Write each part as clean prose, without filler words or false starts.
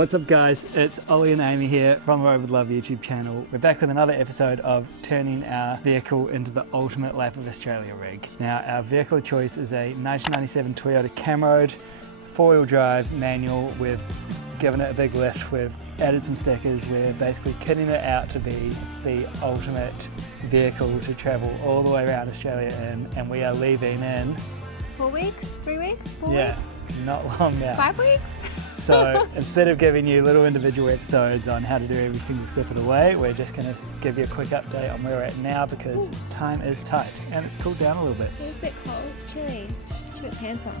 What's up guys, it's Ollie and Amy here from Road with Love YouTube channel. We're back with another episode of turning our vehicle into the ultimate lap of Australia rig. Now our vehicle of choice is a 1997 Toyota Camroad, 4-wheel drive manual. We've given it a big lift, we've added some stickers, we're basically kitting it out to be the ultimate vehicle to travel all the way around Australia in, and we are leaving in 4 weeks? 3 weeks? 4 yeah, weeks? not long now. 5 weeks? So instead of giving you little individual episodes on how to do every single step of the way, we're just going to give you a quick update on where we're at now because time is tight and it's cooled down a little bit. It's a bit cold, it's chilly. You should put pants on.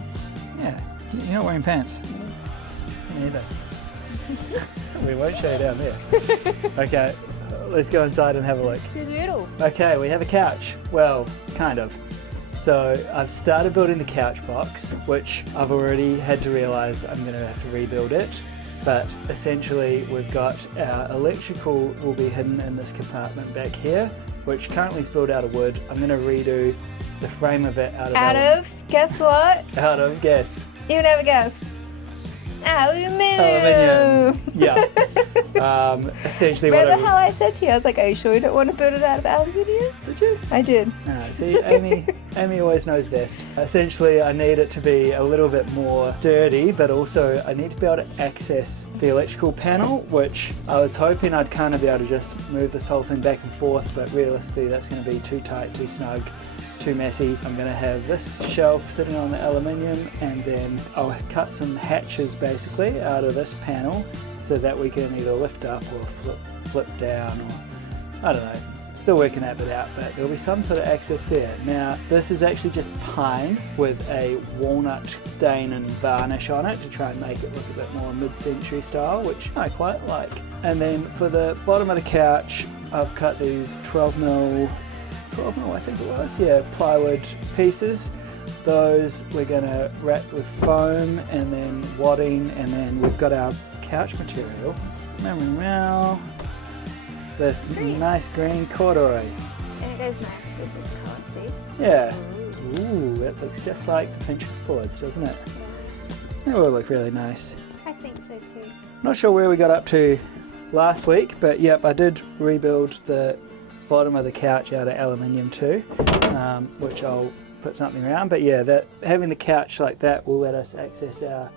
Yeah, you're not wearing pants. Me neither. We won't show you down there. Okay, let's go inside and have a look. Skedoodle. Okay, we have a couch. Well, kind of. So I've started building the couch box, which I've already had to realise I'm going to have to rebuild it. But essentially we've got our electrical will be hidden in this compartment back here, which currently is built out of wood. I'm going to redo the frame of it out of guess what? Out of, guess. You never guessed. Aluminium. Yeah. Essentially Remember what how I said to you, I was like, are you sure you don't want to build it out of aluminium? Did you? I did. See, Amy always knows best. Essentially, I need it to be a little bit more sturdy, but also I need to be able to access the electrical panel, which I was hoping I'd kind of be able to just move this whole thing back and forth, but realistically that's going to be too tight, too snug, too messy. I'm going to have this shelf sitting on the aluminium, and then I'll cut some hatches basically out of this panel so that we can either lift up or flip down, or I don't know. Still working that bit out, but there'll be some sort of access there. Now this is actually just pine with a walnut stain and varnish on it to try and make it look a bit more mid-century style, which I quite like. And then for the bottom of the couch, I've cut these 12mm I think it was, yeah, plywood pieces. Those we're going to wrap with foam and then wadding, and then we've got our couch material. This nice green corduroy. And it goes nice with this colour, see? Yeah. Ooh, it looks just like the Pinterest boards, doesn't it? Yeah. It will look really nice. I think so too. Not sure where we got up to last week, but yep, I did rebuild the bottom of the couch out of aluminium too, which I'll put something around. But yeah, that having the couch like that will let us access our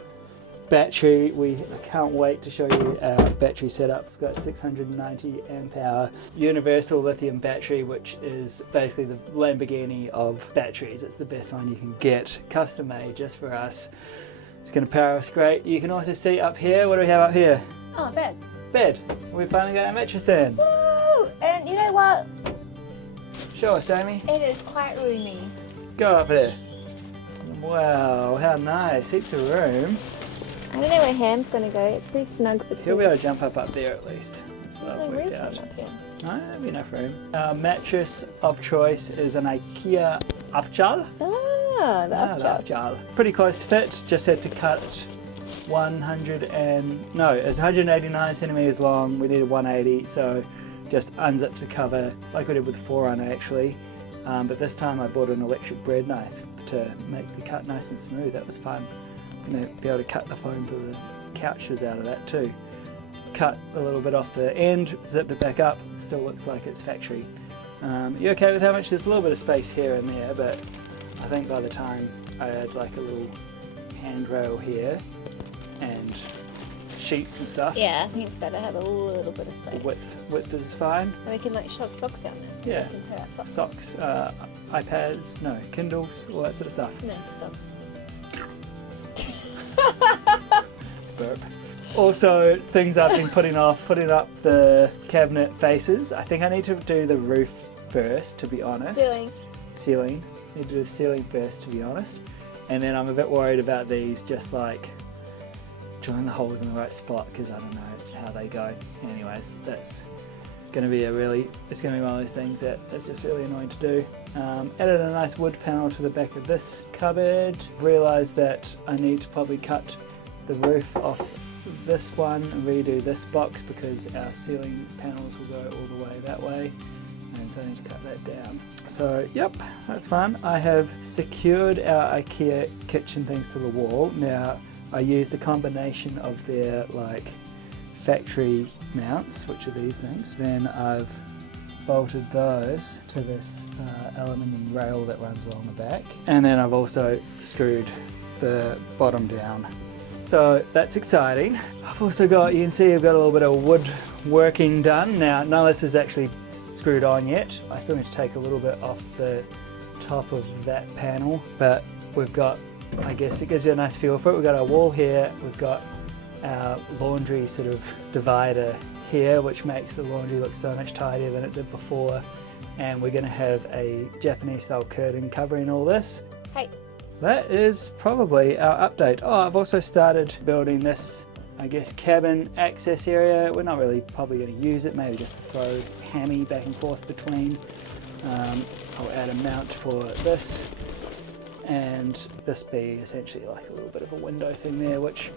battery. I can't wait to show you our battery setup. We've got 690 amp hour universal lithium battery, which is basically the Lamborghini of batteries. It's the best one you can get, custom made just for us. It's going to power us great. You can also see up here, what do we have up here? Oh, bed. Bed. We finally got our mattress in. Woo! And you know what? Show us, Amy. It is quite roomy. Go up there. Wow, how nice. Heaps of room. I don't know where Ham's going to go. It's pretty snug for two. He'll be able to jump up there at least. That's what There's I've no worked roof out. up here. No, there'll be enough room. Our mattress of choice is an IKEA Afjal. Ah, the upchuck. Afjal. Pretty close fit. Just had to cut it's 189 centimeters long. We needed 180, so just unzipped the cover like we did with the Forerunner actually. But this time I bought an electric bread knife to make the cut nice and smooth. That was fun. I'm going to be able to cut the foam for the couches out of that too. Cut a little bit off the end, zipped it back up, still looks like it's factory. You okay with how much? There's a little bit of space here and there, but I think by the time I add like a little handrail here and sheets and stuff. Yeah, I think it's better to have a little bit of space. Width is fine. And we can like shove socks down there. Yeah. We can put our socks. Socks, iPads, no, Kindles, all that sort of stuff. No, socks. Burp. Also, things I've been putting off, putting up the cabinet faces. I think I need to do the roof first, to be honest. Ceiling. Need to do the ceiling first, to be honest. And then I'm a bit worried about these, just like drilling the holes in the right spot, because I don't know how they go. Anyways, that's going to be it's going to be one of those things that's just really annoying to do. Added a nice wood panel to the back of this cupboard. Realised that I need to probably cut the roof off this one and redo this box because our ceiling panels will go all the way that way, and so I need to cut that down. So yep, that's fun. I have secured our IKEA kitchen things to the wall. Now I used a combination of their like factory mounts, which are these things. Then I've bolted those to this aluminium rail that runs along the back. And then I've also screwed the bottom down. So that's exciting. I've also got, you can see I've got a little bit of wood working done. Now, none of this is actually screwed on yet. I still need to take a little bit off the top of that panel, but we've got, I guess it gives you a nice feel for it. We've got our wall here, we've got our laundry sort of divider here, which makes the laundry look so much tidier than it did before. And we're gonna have a Japanese style curtain covering all this. Hey. That is probably our update. Oh, I've also started building this, I guess, cabin access area. We're not really probably going to use it, maybe just throw hammy back and forth between. I'll add a mount for this, and this be essentially like a little bit of a window thing there, which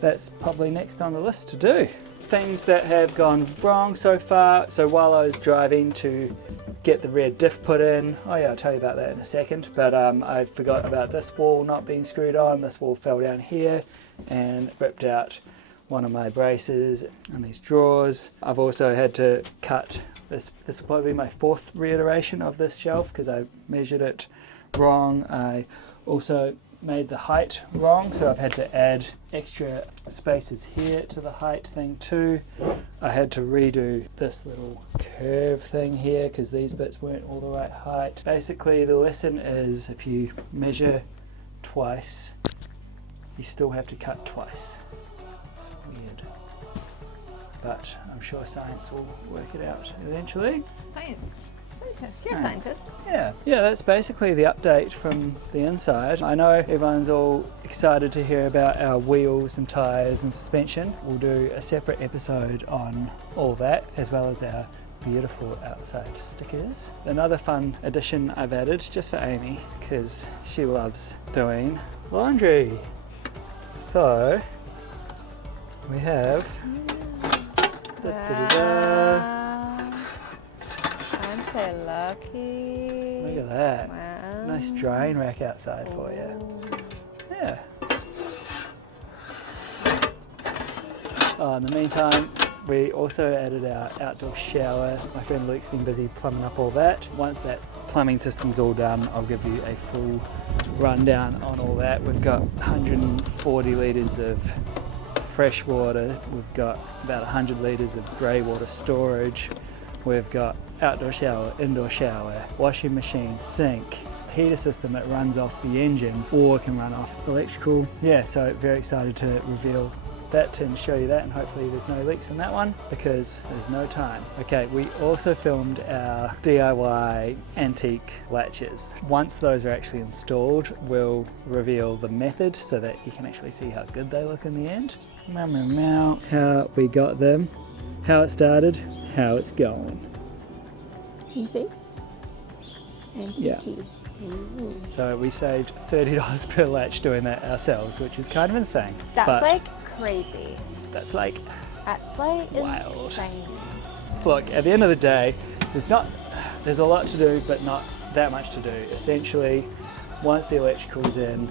that's probably next on the list to do. Things that have gone wrong so far. So while I was driving to get the rear diff put in, oh yeah, I'll tell you about that in a second, but I forgot about this wall not being screwed on. This wall fell down here and ripped out one of my braces and these drawers. I've also had to cut this will probably be my 4th reiteration of this shelf because I measured it wrong. I also made the height wrong, so I've had to add extra spaces here to the height thing too. I had to redo this little curve thing here because these bits weren't all the right height. Basically the lesson is if you measure twice, you still have to cut twice. It's weird, but I'm sure science will work it out eventually. Science. Scientist. You're a scientist. Yeah, that's basically the update from the inside. I know everyone's all excited to hear about our wheels and tyres and suspension. We'll do a separate episode on all that, as well as our beautiful outside stickers. Another fun addition I've added just for Amy, because she loves doing laundry. So, we have... I'm so lucky. Look at that. Wow. Nice drying rack outside for you. Yeah. Oh, in the meantime, we also added our outdoor shower. My friend Luke's been busy plumbing up all that. Once that plumbing system's all done, I'll give you a full rundown on all that. We've got 140 litres of fresh water. We've got about 100 litres of grey water storage. We've got outdoor shower, indoor shower, washing machine, sink, heater system that runs off the engine or can run off electrical. Yeah, so very excited to reveal that and show you that, and hopefully there's no leaks in that one because there's no time. Okay, we also filmed our DIY antique latches. Once those are actually installed, we'll reveal the method so that you can actually see how good they look in the end. Meow, meow, meow. How we got them, how it started, how it's going. Can you see? Antique. Yeah. Ooh. So we saved $30 per latch doing that ourselves, which is kind of insane. That's like crazy. That's like wild. Insane. Look, at the end of the day, there's a lot to do, but not that much to do. Essentially, once the electrical's in,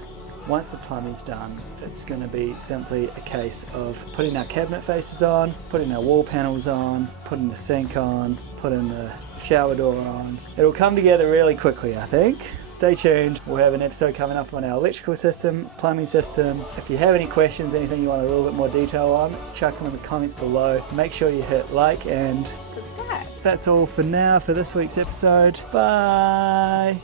once the plumbing's done, it's going to be simply a case of putting our cabinet faces on, putting our wall panels on, putting the sink on, putting the shower door on. It'll come together really quickly, I think. Stay tuned. We'll have an episode coming up on our electrical system, plumbing system. If you have any questions, anything you want a little bit more detail on, chuck them in the comments below. Make sure you hit like and subscribe. That's all for now for this week's episode. Bye.